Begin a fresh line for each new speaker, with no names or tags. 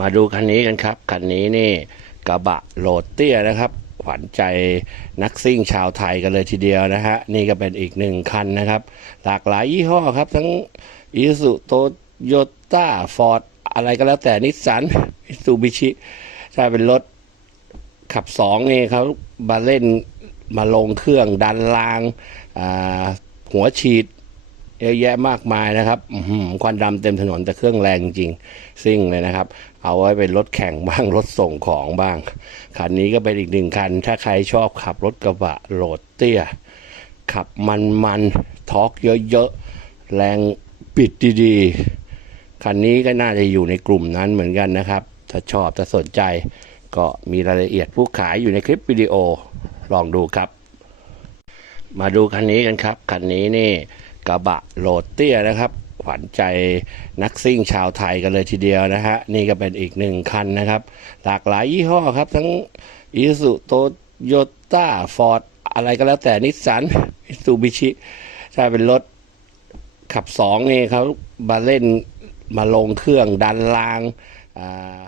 มาดูคันนี้กันครับ คันนี้นี่กระบะโหลดเตี้ยนะครับ ขวัญใจนักซิ่งชาวไทยกันเลยทีเดียวนะฮะ นี่ก็เป็นอีกหนึ่งคันนะครับ หลากหลายยี่ห้อครับ ทั้งอีสุโตโยต้าฟอร์ดอะไรก็แล้วแต่นิสสันมิซูบิชิใช่เป็นรถขับสองนี่เขามาเล่นมาลงเครื่องดันราง หัวฉีด เยอะแยะมากมายนะครับควันดำเต็มถนนแต่เครื่องแรงจริงซิ่งเลยนะครับ เอาไว้เป็นรถแข่งบ้างรถส่งของบ้าง คันนี้ก็เป็นอีกหนึ่งคัน ถ้าใครชอบขับรถกระบะโหลดเตี้ย ขับมันๆทอร์กเยอะๆ แรงปิดดีๆ คันนี้ก็น่าจะอยู่ในกลุ่มนั้นเหมือนกันนะครับ ถ้าชอบถ้าสนใจก็มีรายละเอียดผู้ขายอยู่ในคลิปวิดีโอลองดูครับ มาดูคันนี้กันครับ คันนี้นี่ กระบะโหลดเตี้ยนะครับ ขวัญใจนักซิ่งชาวไทยกันเลยทีเดียวนะฮะ นี่ก็เป็นอีกหนึ่งคันนะครับ หลากหลายยี่ห้อครับ ทั้งอีสุโตโยต้าฟอร์ดอะไรก็แล้วแต่นิสสันมิซูบิชิใช่เป็นรถขับสองนี่เขามาเล่นมาลงเครื่องดันรางอ่า